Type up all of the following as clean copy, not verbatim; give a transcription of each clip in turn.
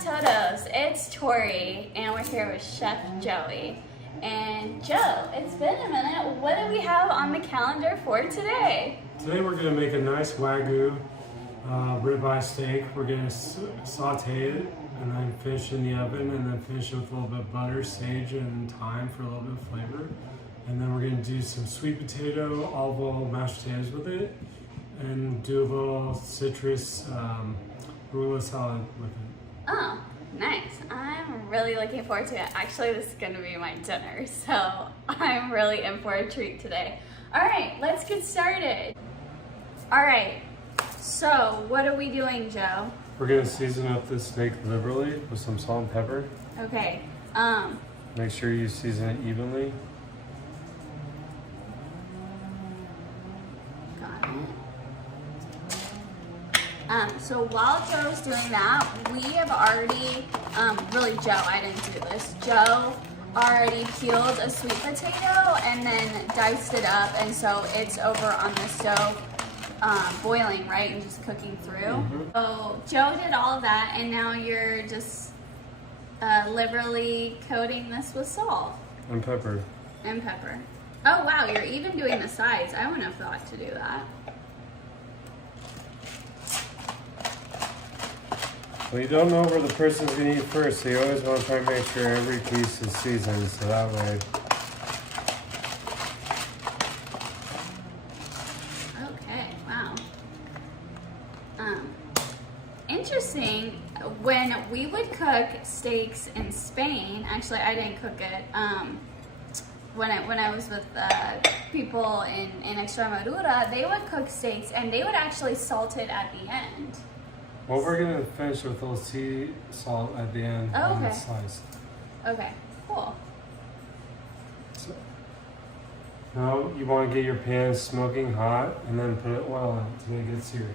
todos, it's Tori, and we're here with Chef Joey. And Joe, it's been a minute. What do we have on the calendar for today? Today we're going to make a nice Wagyu ribeye steak. We're going to saute it and then finish in the oven and then finish it with a little bit of butter, sage, and thyme for a little bit of flavor. And then we're going to do some sweet potato, olive oil, mashed potatoes with it, and do a little citrus arugula salad with it. Oh, nice. I'm really looking forward to it. Actually, this is going to be my dinner, so I'm really in for a treat today. All right, let's get started. All right, so what are we doing, Joe? We're going to season up this steak liberally with some salt and pepper. Okay. Make sure you season it evenly. Got it. So while Joe's doing that, we have already, really Joe, I didn't do this. Joe already peeled a sweet potato and then diced it up, and so it's over on the stove boiling, right, and just cooking through. Mm-hmm. So Joe did all of that, and now you're just liberally coating this with salt. And pepper. And pepper. Oh wow, you're even doing the sides. I wouldn't have thought to do that. Well, you don't know where the person's going to eat first, so you always want to try and make sure every piece is seasoned, so that way. Okay, wow. Interesting, when we would cook steaks in Spain, actually I didn't cook it, when I was with people in Extremadura, they would cook steaks and they would actually salt it at the end. Well, we're going to finish with a little sea salt at the end when it's sliced. Okay, cool. So, now you want to get your pan smoking hot and then put oil in it to make it sear.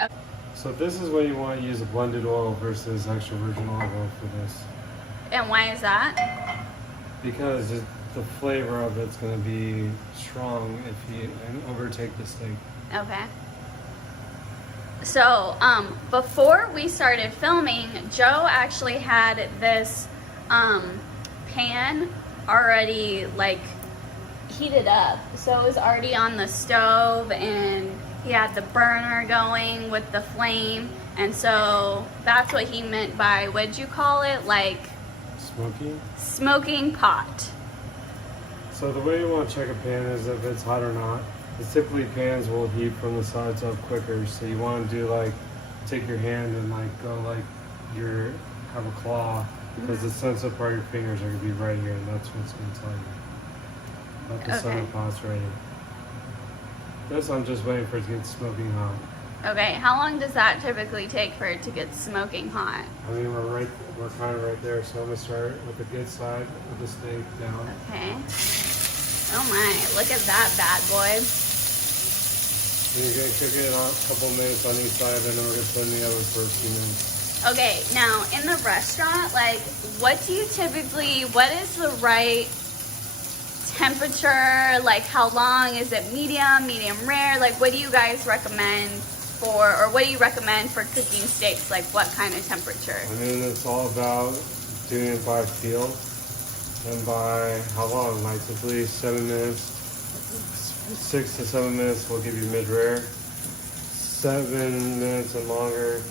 Okay. So this is when you want to use a blended oil versus extra virgin olive oil for this. And why is that? Because the flavor of it's going to be strong if you overtake the steak. Okay. So, before we started filming, Joe actually had this pan already like heated up. So it was already on the stove and he had the burner going with the flame. And so that's what he meant by, what'd you call it? Like smoking? Smoking pot. So the way you want to check a pan is if it's hot or not. Typically pans will heat from the sides up quicker, so you want to do like, take your hand and like go like have a claw, because the sensitive part of your fingers are going to be right here, and that's what's going to tell you. Let the center pot's ready. This I'm just waiting for it to get smoking hot. Okay, how long does that typically take for it to get smoking hot? I mean, we're kind of right there, so I'm going to start with the good side of the steak down. Okay. Oh my, look at that bad boy. And you're going to cook it a couple minutes on each side, and then we're going to put it in the oven for a few minutes. Okay, now in the restaurant, like, what is the right temperature? Like, how long? Is it medium rare? Like, what do you guys recommend or what do you recommend for cooking steaks? Like, what kind of temperature? I mean, it's all about doing it by feel and by how long. Like, typically 7 minutes. 6 to 7 minutes will give you mid-rare. 7 minutes and longer,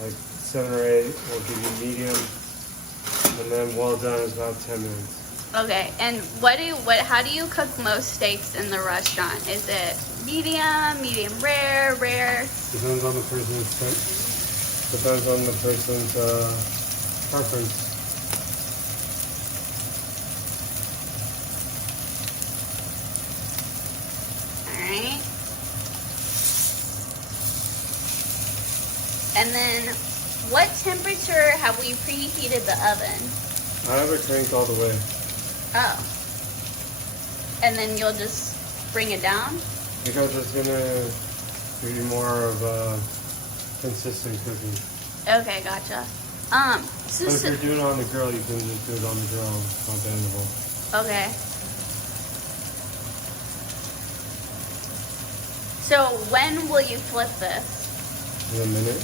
like 7 or 8, will give you medium. And then well done is about 10 minutes. Okay, and how do you cook most steaks in the restaurant? Is it medium rare? Depends on the person's preference. And then, what temperature have we preheated the oven? I have it cranked all the way. Oh. And then you'll just bring it down? Because it's going to give you more of a consistent cooking. Okay, gotcha. So if you're doing it on the grill, you can just do it on the grill. It's not bendable. Okay. So when will you flip this? In a minute.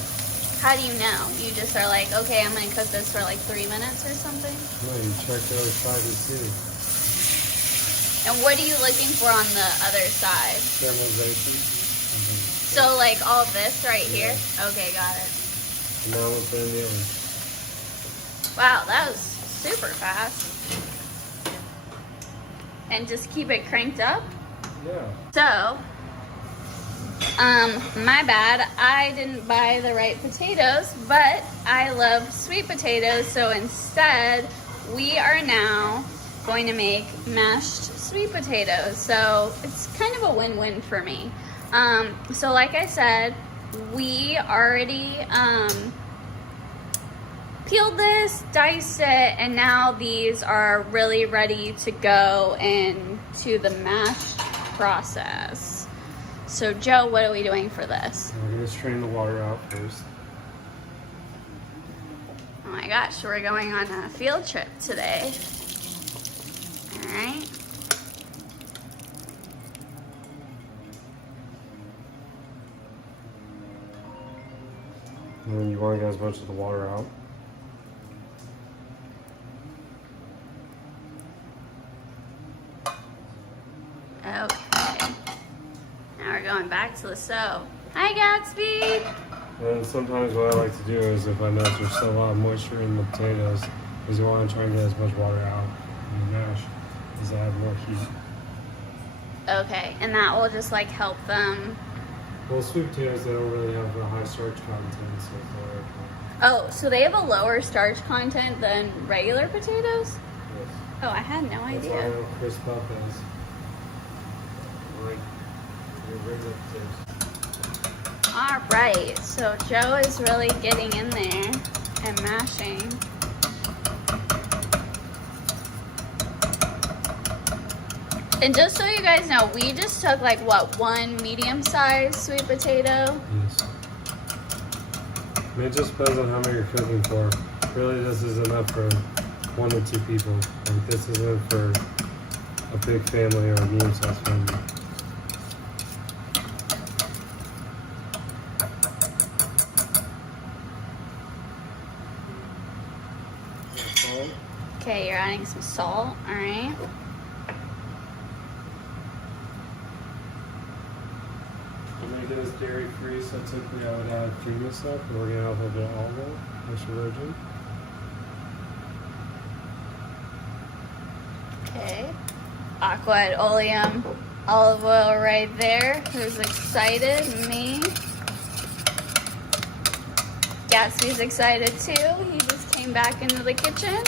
How do you know? You just are like, okay, I'm gonna cook this for like 3 minutes or something? No, you check the other side to see. And what are you looking for on the other side? Caramelization. So like all this right here? Okay, got it. And now we'll put in the oven. Wow, that was super fast. And just keep it cranked up? Yeah. So, my bad. I didn't buy the right potatoes, but I love sweet potatoes. So instead, we are now going to make mashed sweet potatoes. So it's kind of a win-win for me. So like I said, we already peeled this, diced it, and now these are really ready to go into the mash process. So Joe, what are we doing for this? We're going to strain the water out first. Oh my gosh, we're going on a field trip today. All right. And then you want to get as much of the water out. Okay. Now we're going back to the stove. Hi, Gatsby. And sometimes what I like to do is, if I notice there's still a lot of moisture in the potatoes, is you want to try and get as much water out in the mash as I have more heat. Okay, and that will just like help them. Well, sweet potatoes, they don't really have a high starch content, so it's lower. Oh, so they have a lower starch content than regular potatoes? Yes. Oh, I had no That's why I idea. know crisp up is. Like, your regular potatoes. All right, so Joe is really getting in there and mashing. And just so you guys know, we just took like what, one medium-sized sweet potato? Yes. I mean, it just depends on how many you're cooking for. Really, this is enough for 1 to 2 people. Like, this isn't for a big family or a medium-sized family. Salt. Okay, you're adding some salt, all right. I'm making this dairy-free, so typically I would add creamy stuff, but we're gonna add a little bit of olive oil, extra virgin. Okay. Aqua et oleum olive oil right there. Who's excited? Me. Gatsby's excited too. He just came back into the kitchen.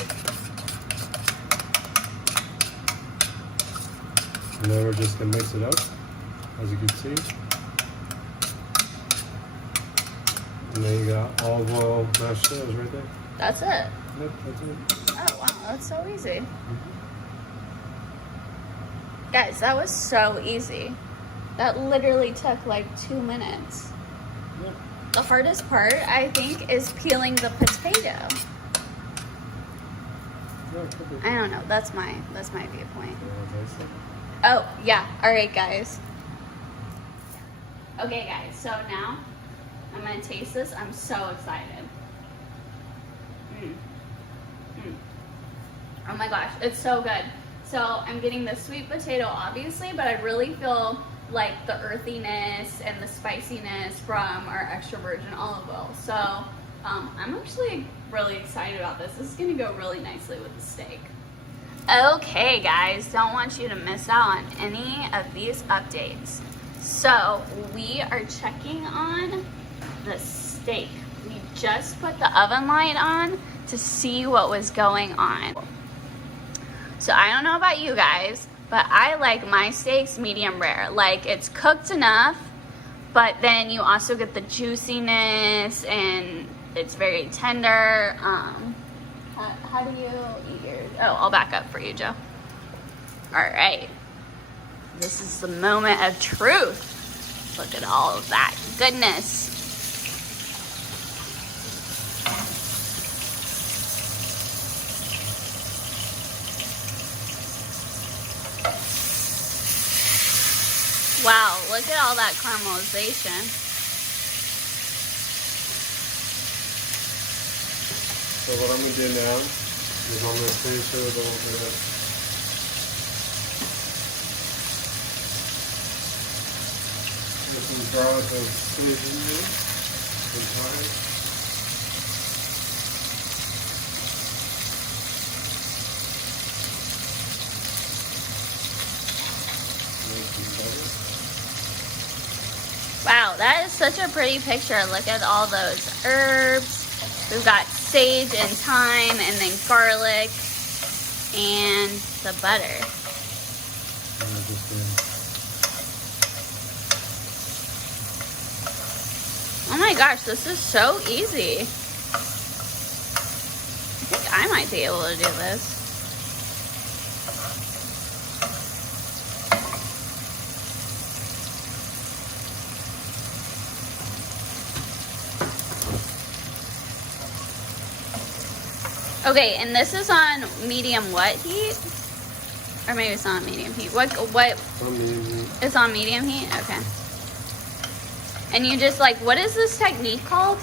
And then we're just gonna mix it up, as you can see. And then you got olive oil mashed potatoes right there. That's it. Yep, that's it. Oh wow, that's so easy. Guys, that was so easy. That literally took like 2 minutes. Yep. The hardest part, I think, is peeling the potato. Yeah, it could be. I don't know. That's my viewpoint. Yeah, that's it. Oh yeah. All right, guys. Okay, guys. So now I'm gonna taste this. I'm so excited. Oh my gosh, it's so good. So I'm getting the sweet potato, obviously, but I really feel like the earthiness and the spiciness from our extra virgin olive oil. So I'm actually really excited about this. This is gonna go really nicely with the steak. Okay, guys, don't want you to miss out on any of these updates. So we are checking on the steak. We just put the oven light on to see what was going on. So I don't know about you guys, but I like my steaks medium rare. Like, it's cooked enough, but then you also get the juiciness and it's very tender. How do you eat yours? Oh, I'll back up for you, Joe. All right. This is the moment of truth. Look at all of that goodness. Wow, look at all that caramelization. So what I'm going to do now is I'm going to finish it with a little bit of some garlic and sage in there and thyme. Wow, that is such a pretty picture. Look at all those herbs. We've got sage and thyme and then garlic and the butter. Oh my gosh, this is so easy. I think I might be able to do this. Okay, and this is on medium what heat? Or maybe it's not on medium heat. What? On medium heat. It's on medium heat? Okay. And you just like, what is this technique called?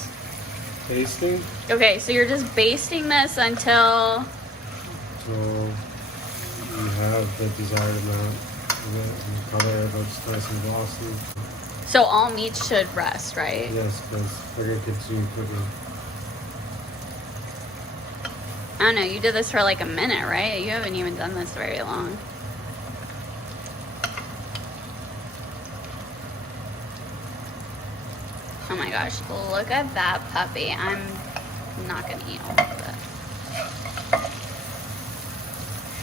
Basting. Okay, so you're just basting this until you have the desired amount of it, and the color looks nice and glossy. so all meats should rest, right? Yes, because we're going to continue cooking. I don't know, you did this for like a minute, right? You haven't even done this very long. Oh my gosh, look at that puppy. I'm not gonna eat all of it.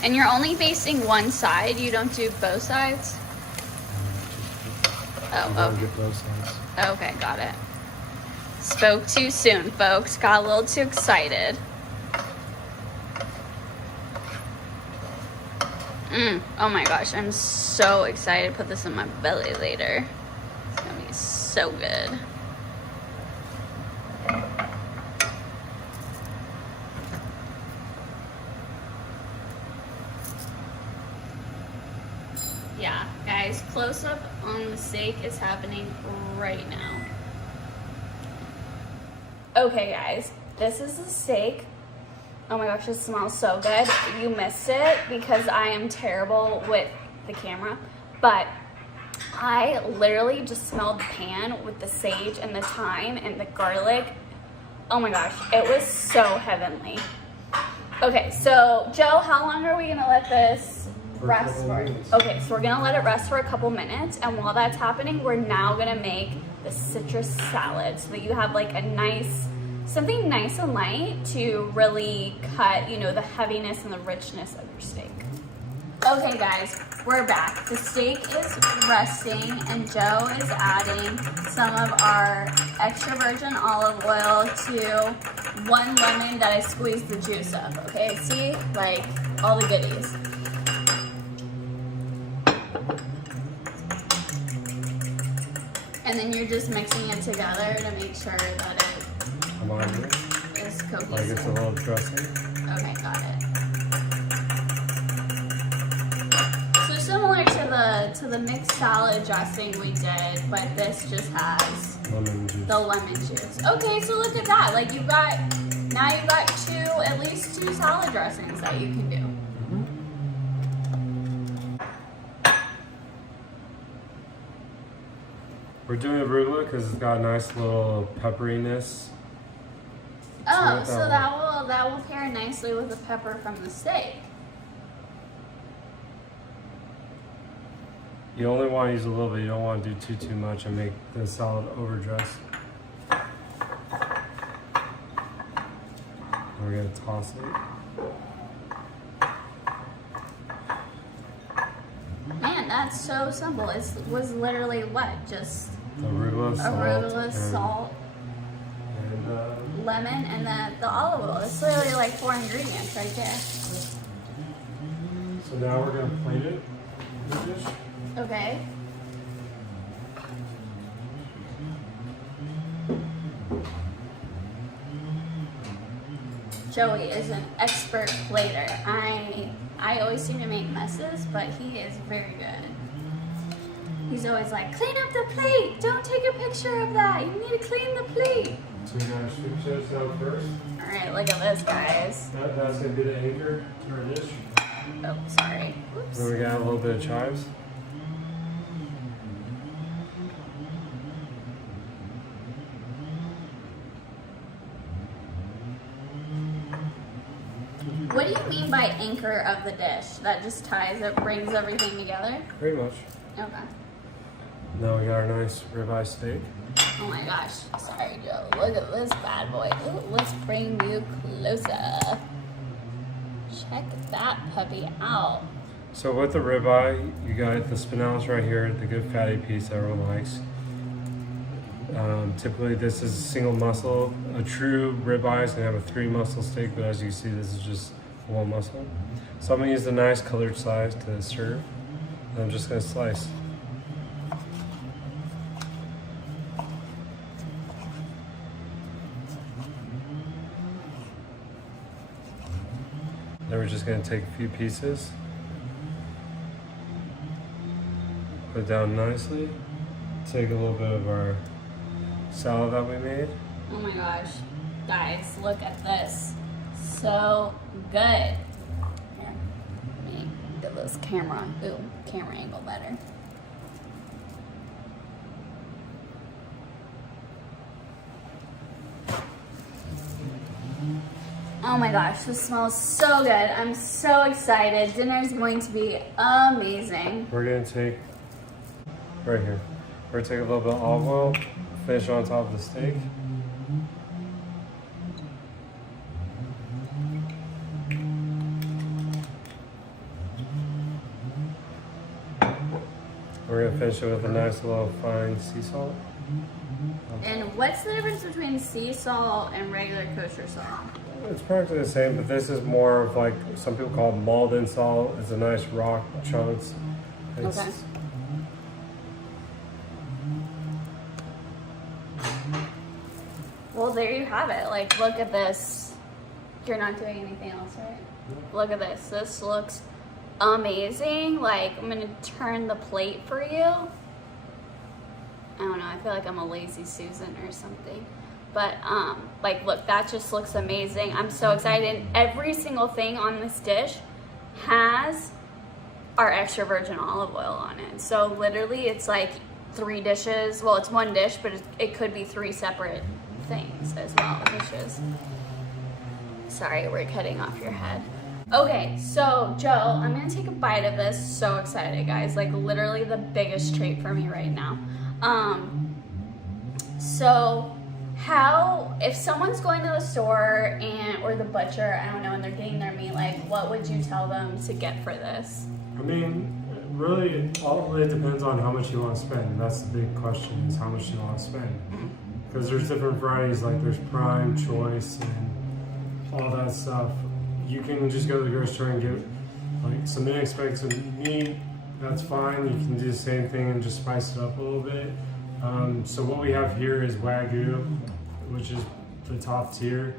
And you're only basting one side, you don't do both sides? Oh, okay. Get both sides. Okay, got it. Spoke too soon, folks. Got a little too excited. Oh my gosh, I'm so excited to put this in my belly later. It's gonna be so good. Yeah, guys, close up on the steak is happening right now. Okay, guys, this is the steak. Oh my gosh, it smells so good. You missed it because I am terrible with the camera, but I literally just smelled the pan with the sage and the thyme and the garlic. Oh my gosh, it was so heavenly. Okay, so Joe, how long are we gonna let this rest for? Okay, so we're gonna let it rest for a couple minutes, and while that's happening, we're now gonna make the citrus salad so that you have like a nice, something nice and light to really cut, you know, the heaviness and the richness of your steak. Okay guys, we're back. The steak is resting and Joe is adding some of our extra virgin olive oil to one lemon that I squeezed the juice of, okay? See, like all the goodies. And then you're just mixing it together to make sure that it is cohesive. Like it's a little dressing. Okay, got it. So similar to the mixed salad dressing we did, but this just has Lemon juice. the lemon juice. Okay, so look at that. Like you've got at least two salad dressings that you can do. We're doing arugula because it's got a nice little pepperiness. Oh, so that will pair nicely with the pepper from the steak. You only want to use a little bit. You don't want to do too much and make the salad overdressed. We're gonna toss it. Man, that's so simple. It was literally what? Just Arugula, salt, and lemon, and the olive oil. It's literally like 4 ingredients right there. so now we're gonna plate it in the dish. Okay. Joey is an expert plater. I always seem to make messes, but he is very good. He's always like, clean up the plate. Don't take a picture of that. You need to clean the plate. So you gotta sweep those down first. All right, look at this, guys. That's gonna be the anchor to our dish. Oh, sorry. Oops. Then we got a little bit of chives. What do you mean by anchor of the dish? That just ties it, brings everything together? Pretty much. Okay. Now we got our nice ribeye steak. Oh my gosh. Sorry, Joe. Look at this bad boy. Ooh, let's bring you closer. Check that puppy out. So with the ribeye, you got the spinalis right here, the good fatty piece that everyone likes. Typically this is a single muscle. A true ribeye is gonna have a 3 muscle steak, but as you see, this is just 1 muscle. So I'm gonna use the nice colored slice to serve. And I'm just gonna slice. Then we're just gonna take a few pieces, put it down nicely, take a little bit of our salad that we made. Oh my gosh. Guys, look at this. So good. Here, let me get this camera. Ooh, camera angle better. Oh my gosh, this smells so good. I'm so excited. Dinner's going to be amazing. We're gonna take, right here, we're gonna take a little bit of olive oil, finish on top of the steak. We're gonna finish it with a nice little fine sea salt. And what's the difference between sea salt and regular kosher salt? It's practically the same, but this is more of like, some people call it Malden salt. It's a nice rock chunks. It's, Okay. Well, there you have it. Like, look at this. You're not doing anything else, right? Look at this. This looks amazing. Like, I'm gonna turn the plate for you. I don't know. I feel like I'm a lazy Susan or something. But, like, look, that just looks amazing. I'm so excited. And every single thing on this dish has our extra virgin olive oil on it. So literally it's like 3 dishes. Well, it's 1 dish, but it could be 3 separate things as well, dishes. Sorry, we're cutting off your head. Okay, so Joe, I'm gonna take a bite of this. So excited, guys. Like, literally the biggest treat for me right now. So how, if someone's going to the store or the butcher, I don't know, and they're getting their meat, like, what would you tell them to get for this? I mean, really, all of it depends on how much you want to spend. That's the big question, is how much you want to spend. Because there's different varieties, like there's prime, choice, and all that stuff. You can just go to the grocery store and get like some inexpensive meat. That's fine. You can do the same thing and just spice it up a little bit. So what we have here is Wagyu, which is the top tier.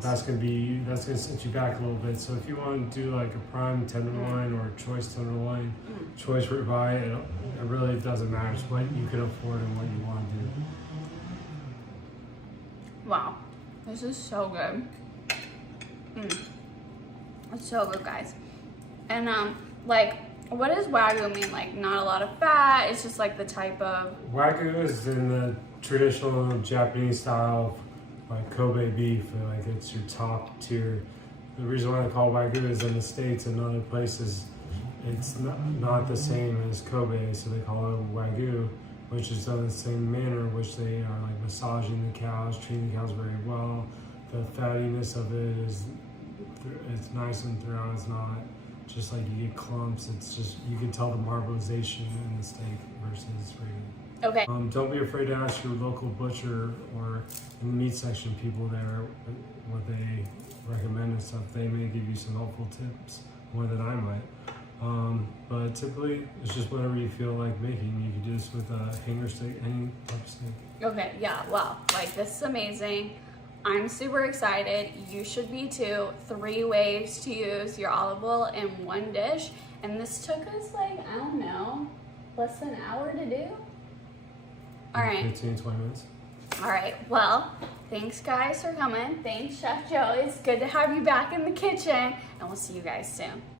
That's gonna set you back a little bit. So if you want to do like a prime tenderloin or a choice tenderloin, choice ribeye, it really doesn't matter. It's what you can afford and what you want to do. Wow, this is so good. It's so good, guys. And like, what does Wagyu mean? Like, not a lot of fat? It's just like the type of... Wagyu is in the traditional Japanese style, like Kobe beef. Like, it's your top tier. The reason why they call it Wagyu is in the States and other places, it's not the same as Kobe, so they call it Wagyu, which is done in the same manner, which they are like massaging the cows, treating the cows very well. The fattiness of it is, it's nice and thorough. It's not just like you get clumps. It's just, you can tell the marbleization in the steak versus regular. Okay. Don't be afraid to ask your local butcher or in the meat section people there what they recommend and stuff. They may give you some helpful tips more than I might. But typically, it's just whatever you feel like making. You can do this with a hanger steak, any type of steak. Okay, yeah, wow. Like, this is amazing. I'm super excited. You should be too. 3 ways to use your olive oil in 1 dish. And this took us like, I don't know, less than an hour to do? All right. 15, 20 minutes. All right, well, thanks guys for coming. Thanks Chef Joe. It's good to have you back in the kitchen, and we'll see you guys soon.